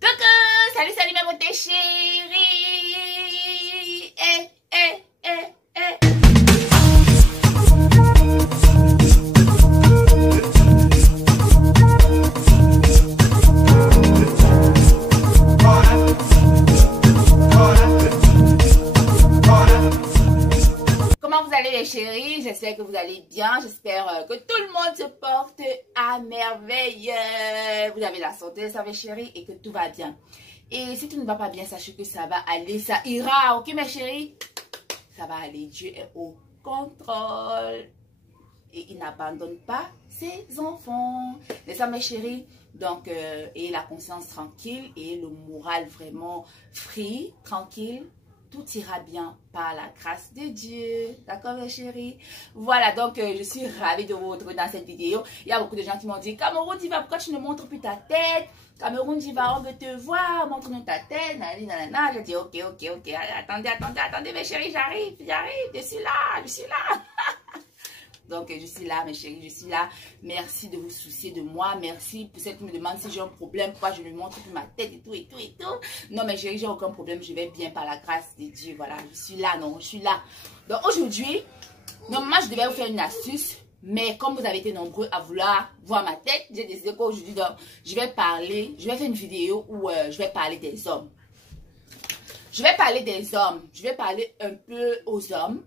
Coucou, salut, salut ma beauté chérie. Comment vous allez les chéris? J'espère que vous allez bien. J'espère que tout le monde se porte à merveille. Vous avez la santé, ça va chérie, et que tout va bien. Et si tout ne va pas bien, sachez que ça va aller, ça ira. Ok mes chéris? Ça va aller. Dieu est au contrôle. Et il n'abandonne pas ses enfants. C'est ça mes chéris? Donc, et la conscience tranquille et le moral vraiment free, tranquille. Tout ira bien par la grâce de Dieu. D'accord, mes chéris? Voilà, donc je suis ravie de vous retrouver dans cette vidéo. Il y a beaucoup de gens qui m'ont dit, Cameroun, Diva, pourquoi tu ne montres plus ta tête? Cameroun, Diva, on veut te voir, montre-nous ta tête. Nanana. Je dis, ok. Attendez, mes chéris, j'arrive, je suis là. Donc, je suis là, mes chéris, je suis là. Merci de vous soucier de moi. Merci pour celle qui me demande si j'ai un problème, pourquoi je ne montre plus ma tête et tout. Non, mes chéris, j'ai aucun problème. Je vais bien par la grâce de Dieu. Voilà, je suis là, je suis là. Donc, aujourd'hui, normalement, je devais vous faire une astuce. Mais comme vous avez été nombreux à vouloir voir ma tête, j'ai décidé qu'aujourd'hui, je vais faire une vidéo où je vais parler des hommes. Je vais parler un peu aux hommes.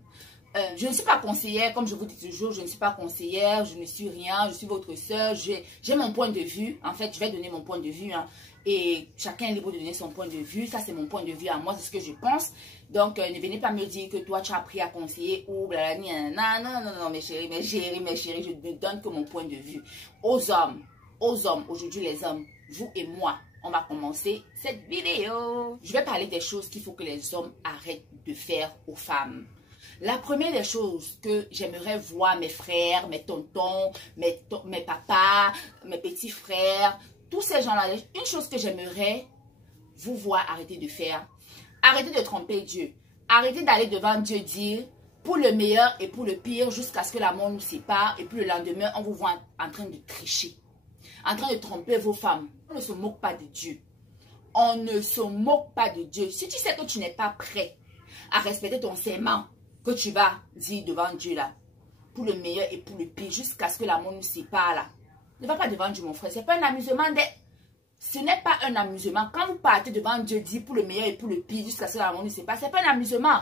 Je ne suis pas conseillère, comme je vous dis toujours, je ne suis pas conseillère, je ne suis rien, je suis votre soeur, j'ai mon point de vue. En fait, je vais donner mon point de vue, hein, et chacun est libre de donner son point de vue. Ça, c'est mon point de vue à moi, c'est ce que je pense. Donc, ne venez pas me dire que toi, tu as appris à conseiller ou blablabla. Non, mes chéris, je ne donne que mon point de vue. Aux hommes, aujourd'hui les hommes, vous et moi, on va commencer cette vidéo. Je vais parler des choses qu'il faut que les hommes arrêtent de faire aux femmes. La première des choses que j'aimerais voir mes frères, mes tontons, mes papas, mes petits frères, tous ces gens-là, une chose que j'aimerais vous voir arrêter de faire, arrêtez de tromper Dieu. Arrêtez d'aller devant Dieu dire pour le meilleur et pour le pire jusqu'à ce que la mort nous sépare et puis le lendemain, on vous voit en train de tricher, en train de tromper vos femmes. On ne se moque pas de Dieu. On ne se moque pas de Dieu. Si tu sais que tu n'es pas prêt à respecter ton serment, que tu vas dire devant Dieu là, pour le meilleur et pour le pire, jusqu'à ce que la mort nous sépare là. Ne va pas devant Dieu mon frère, c'est pas un amusement. Ce n'est pas un amusement. Quand vous partez devant Dieu, dire pour le meilleur et pour le pire, jusqu'à ce que la mort nous sépare, c'est pas un amusement.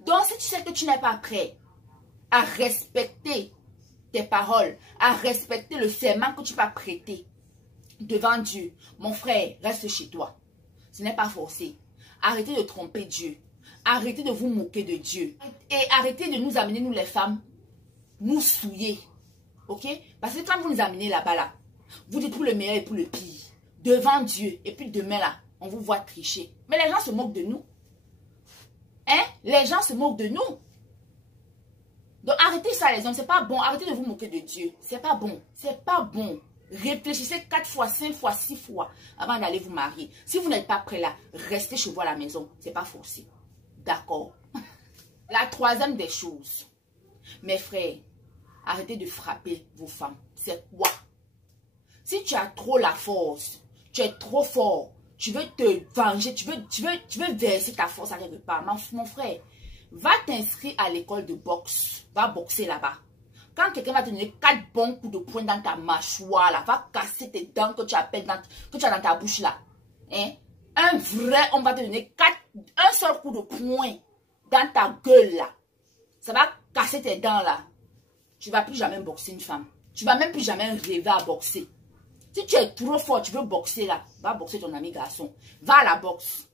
Donc si tu sais que tu n'es pas prêt à respecter tes paroles, à respecter le serment que tu vas prêter devant Dieu, mon frère, reste chez toi. Ce n'est pas forcé. Arrêtez de tromper Dieu. Arrêtez de vous moquer de Dieu. Et arrêtez de nous amener, nous les femmes, nous souiller. Ok? Parce que quand vous nous amenez là-bas, là, vous dites pour le meilleur et pour le pire. Devant Dieu. Et puis demain, là, on vous voit tricher. Mais les gens se moquent de nous. Hein? Les gens se moquent de nous. Donc arrêtez ça les hommes. C'est pas bon. Arrêtez de vous moquer de Dieu. C'est pas bon. C'est pas bon. Réfléchissez 4 fois, 5 fois, 6 fois avant d'aller vous marier. Si vous n'êtes pas prêt là, restez chez vous à la maison. C'est pas forcé. D'accord. La troisième des choses, mes frères, arrêtez de frapper vos femmes. C'est quoi? Si tu as trop la force, tu es trop fort, tu veux te venger, tu veux verser ta force à quelque part. Mon frère, va t'inscrire à l'école de boxe. Va boxer là-bas. Quand quelqu'un va te donner 4 bons coups de poing dans ta mâchoire, là, va casser tes dents que tu as dans ta bouche là. Hein? Un vrai, on va te donner un seul coup de poing dans ta gueule là. Ça va casser tes dents là. Tu ne vas plus jamais boxer une femme. Tu ne vas même plus jamais rêver à boxer. Si tu es trop fort, tu veux boxer là, va boxer ton ami garçon. Va à la boxe.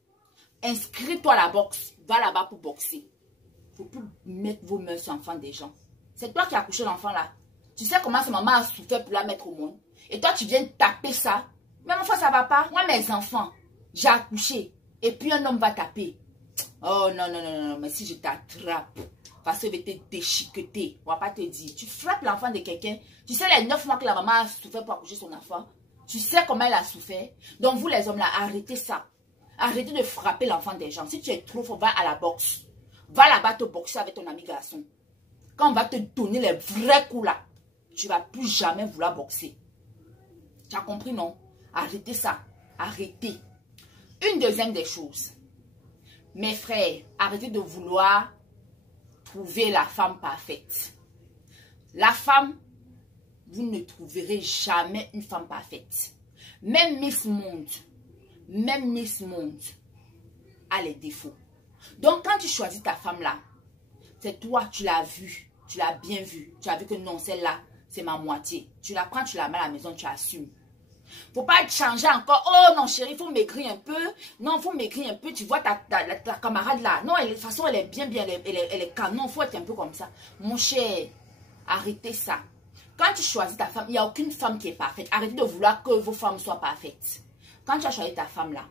Inscris-toi à la boxe. Va là-bas pour boxer. Il ne faut plus mettre vos mains sur l'enfant des gens. C'est toi qui as accouché l'enfant là. Tu sais comment sa maman a souffert pour la mettre au monde. Et toi, tu viens taper ça. Mais mon frère, ça ne va pas. Moi, mes enfants, j'ai accouché. Et puis un homme va taper. Oh non, mais si je t'attrape, parce que je vais te déchiqueter, on va pas te dire. Tu frappes l'enfant de quelqu'un. Tu sais les 9 mois que la maman a souffert pour accoucher son enfant. Tu sais comment elle a souffert. Donc vous les hommes là, arrêtez ça. Arrêtez de frapper l'enfant des gens. Si tu es trop fort, va à la boxe. Va là-bas te boxer avec ton ami garçon. Quand on va te donner les vrais coups là, tu ne vas plus jamais vouloir boxer. Tu as compris, non? Arrêtez ça. Arrêtez. Une deuxième des choses. Mes frères, arrêtez de vouloir trouver la femme parfaite. La femme, vous ne trouverez jamais une femme parfaite. Même Miss Monde a les défauts. Donc, quand tu choisis ta femme là, c'est toi, tu l'as vue, tu l'as bien vue. Tu as vu que non, celle-là, c'est ma moitié. Tu la prends, tu la mets à la maison, tu assumes. Faut pas changer encore. Oh non, chérie, il faut maigrir un peu. Non, il faut maigrir un peu. Tu vois ta camarade là. Non, de toute façon, elle est bien, elle est canon. Il faut être un peu comme ça. Mon cher, arrêtez ça. Quand tu choisis ta femme, il n'y a aucune femme qui est parfaite. Arrêtez de vouloir que vos femmes soient parfaites. Quand tu as choisi ta femme là,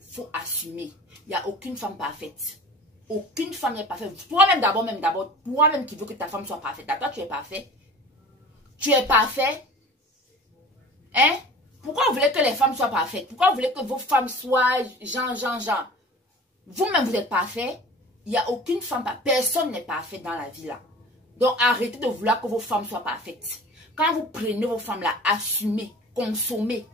il faut assumer. Il n'y a aucune femme parfaite. Aucune femme n'est parfaite. Toi-même d'abord, toi-même qui veux que ta femme soit parfaite. Toi, tu es parfait. Tu es parfait. Hein? Pourquoi vous voulez que les femmes soient parfaites? Pourquoi vous voulez que vos femmes soient genre? Vous-même, vous êtes parfait. Il n'y a aucune femme parfaite. Personne n'est parfait dans la vie là. Donc, arrêtez de vouloir que vos femmes soient parfaites. Quand vous prenez vos femmes là, assumez, consommez.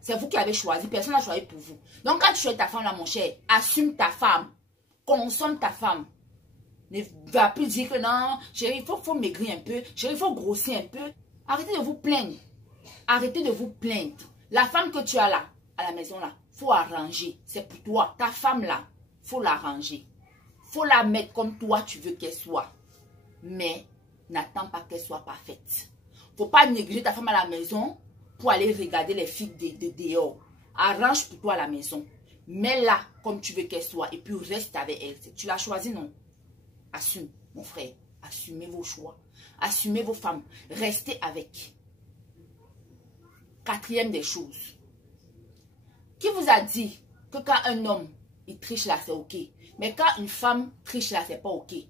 C'est vous qui avez choisi. Personne n'a choisi pour vous. Donc, quand tu choisis ta femme là, mon cher, assume ta femme. Consomme ta femme. Ne va plus dire que non, chérie, il faut maigrir un peu. Chérie, il faut grossir un peu. Arrêtez de vous plaindre. Arrêtez de vous plaindre. La femme que tu as là, à la maison là, faut arranger. C'est pour toi. Ta femme là, faut l'arranger. Faut la mettre comme toi tu veux qu'elle soit. Mais n'attends pas qu'elle soit parfaite. Faut pas négliger ta femme à la maison pour aller regarder les filles de dehors. Arrange pour toi à la maison. Mets-la comme tu veux qu'elle soit et puis reste avec elle. Tu l'as choisi, non? Assume, mon frère. Assumez vos choix. Assumez vos femmes. Restez avec. Quatrième des choses. Qui vous a dit que quand un homme il triche là, c'est ok. Mais quand une femme triche là, c'est pas ok. Qui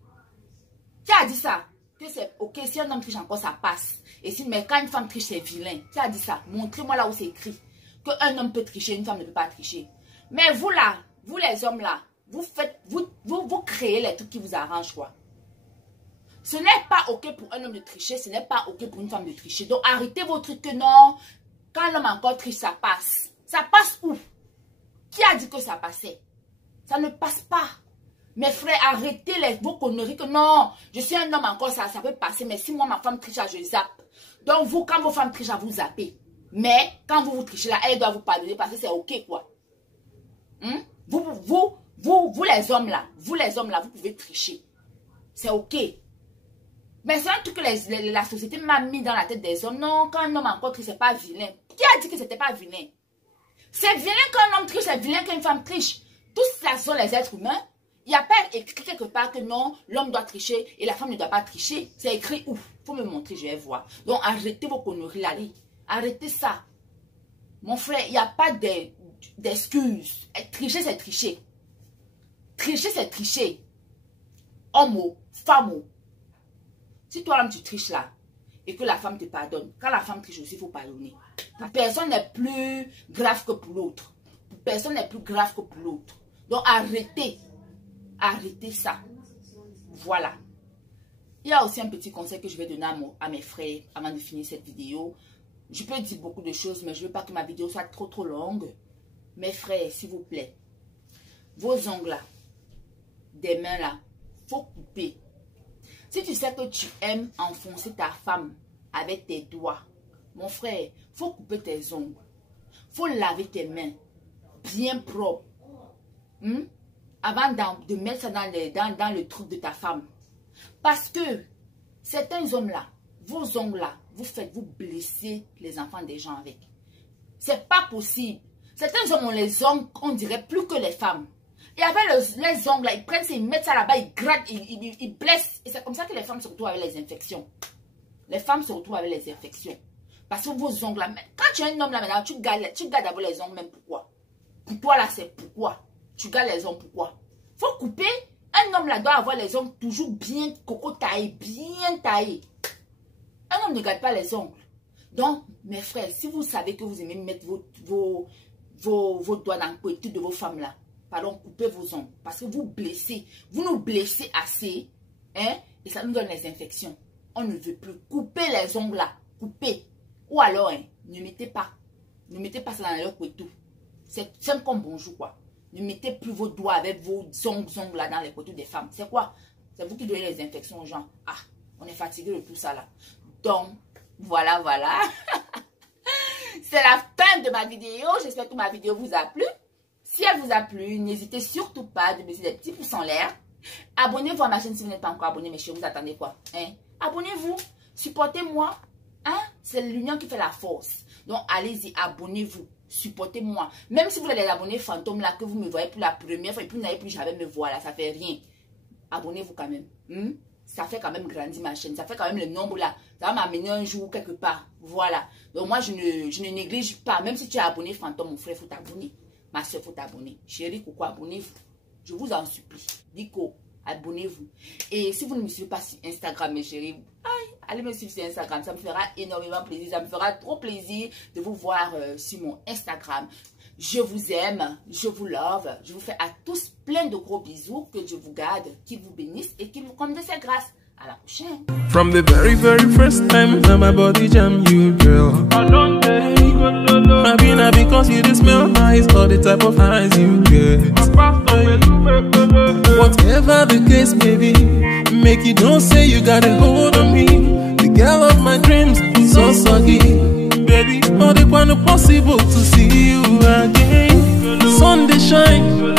a dit ça? Que c'est ok, si un homme triche encore, ça passe. Mais quand une femme triche, c'est vilain. Qui a dit ça? Montrez-moi là où c'est écrit. Qu'un homme peut tricher, une femme ne peut pas tricher. Mais vous là, vous les hommes là, vous créez les trucs qui vous arrangent quoi. Ce n'est pas ok pour un homme de tricher, ce n'est pas ok pour une femme de tricher. Donc arrêtez vos trucs que non. Quand l'homme encore triche, ça passe. Ça passe où? Qui a dit que ça passait? Ça ne passe pas. Mes frères, arrêtez vos conneries que non, je suis un homme encore, ça peut passer. Mais si moi, ma femme triche, je zappe. Donc vous, quand vos femmes trichent, vous zappez. Mais quand vous trichez là, elle doit vous pardonner parce que c'est ok quoi. Vous les hommes là, vous pouvez tricher. C'est ok. Mais c'est un truc que la société m'a mis dans la tête des hommes. Non, quand un homme encore triche, c'est pas vilain. Qui a dit que c'était pas vilain? C'est vilain quand un homme triche, c'est vilain quand une femme triche. Tous ça sont les êtres humains. Il n'y a pas écrit quelque part que non, l'homme doit tricher et la femme ne doit pas tricher. C'est écrit où? Il faut me montrer, je vais voir. Donc arrêtez vos conneries là. Arrêtez ça. Mon frère, il n'y a pas d'excuses. Tricher, c'est tricher. Tricher, c'est tricher. Homme, femme. Si toi-même tu triches là et que la femme te pardonne, quand la femme triche aussi, il faut pardonner. Pour personne n'est plus grave que pour l'autre. Pour personne n'est plus grave que pour l'autre. Donc arrêtez. Arrêtez ça. Voilà. Il y a aussi un petit conseil que je vais donner à mes frères avant de finir cette vidéo. Je peux dire beaucoup de choses, mais je ne veux pas que ma vidéo soit trop longue. Mes frères, s'il vous plaît, vos ongles là, des mains là, faut couper. Si tu sais que tu aimes enfoncer ta femme avec tes doigts, mon frère, faut couper tes ongles. Faut laver tes mains bien propres. Avant de mettre ça dans le truc de ta femme. Parce que certains hommes là, vos ongles là, vous blessez les enfants des gens avec. C'est pas possible. Certains hommes ont les ongles, on dirait plus que les femmes. Et avec les ongles là, ils prennent ça, ils mettent ça là-bas, ils grattent, ils blessent. Et c'est comme ça que les femmes se retrouvent avec les infections. Les femmes se retrouvent avec les infections. Parce que vos ongles là, quand tu es un homme là maintenant, tu gardes d'abord les ongles même pourquoi? Pour toi là, c'est pourquoi? Tu gardes les ongles pourquoi? Faut couper. Un homme là doit avoir les ongles toujours bien coco taillés, bien taillés. Un homme ne garde pas les ongles. Donc, mes frères, si vous savez que vous aimez mettre vos doigts dans le couettu de vos femmes là, pardon, coupez vos ongles. Parce que vous blessez. Vous nous blessez assez. Hein, et ça nous donne les infections. On ne veut plus. Coupez les ongles là. Coupez. Ou alors, hein, ne mettez pas. Ne mettez pas ça dans leur couettu. C'est simple comme bonjour, quoi. Ne mettez plus vos doigts avec vos ongles là dans les côtés des femmes. C'est quoi? C'est vous qui donnez les infections aux gens. Ah, on est fatigué de tout ça là. Donc, voilà. C'est la fin de ma vidéo. J'espère que ma vidéo vous a plu. Si elle vous a plu, n'hésitez surtout pas de me laisser des petits pouces en l'air. Abonnez-vous à ma chaîne si vous n'êtes pas encore abonné, mes chéris. Vous attendez quoi? Hein? Abonnez-vous. Supportez-moi. Hein? C'est l'union qui fait la force. Donc, allez-y, abonnez-vous. Supportez-moi. Même si vous êtes les abonnés fantômes là, que vous me voyez pour la première fois et puis vous n'allez plus jamais me voir là, ça fait rien. Abonnez-vous quand même. Ça fait quand même grandir ma chaîne. Ça fait quand même le nombre là. Ça va m'amener un jour quelque part. Voilà. Donc moi, je ne néglige pas. Même si tu es abonné fantôme, mon frère, il faut t'abonner. Ma soeur, il faut t'abonner. Chérie, Coco, abonnez-vous. Je vous en supplie. Dico, abonnez-vous. Et si vous ne me suivez pas sur Instagram, mes chéris, allez me suivre sur Instagram. Ça me fera énormément plaisir. Ça me fera trop plaisir de vous voir sur mon Instagram. Je vous aime, je vous love. Je vous fais à tous plein de gros bisous. Que Dieu vous garde, qu'il vous bénisse et qu'il vous comble de ses grâces. À la prochaine. From the very first time that my body jam you, girl. Happy because you just smell nice, all the type of eyes you get. Whatever the case may be, make you don't say you got a hold on me. The girl of my dreams, so soggy. Baby, all the one possible to see you again. The sun they shine.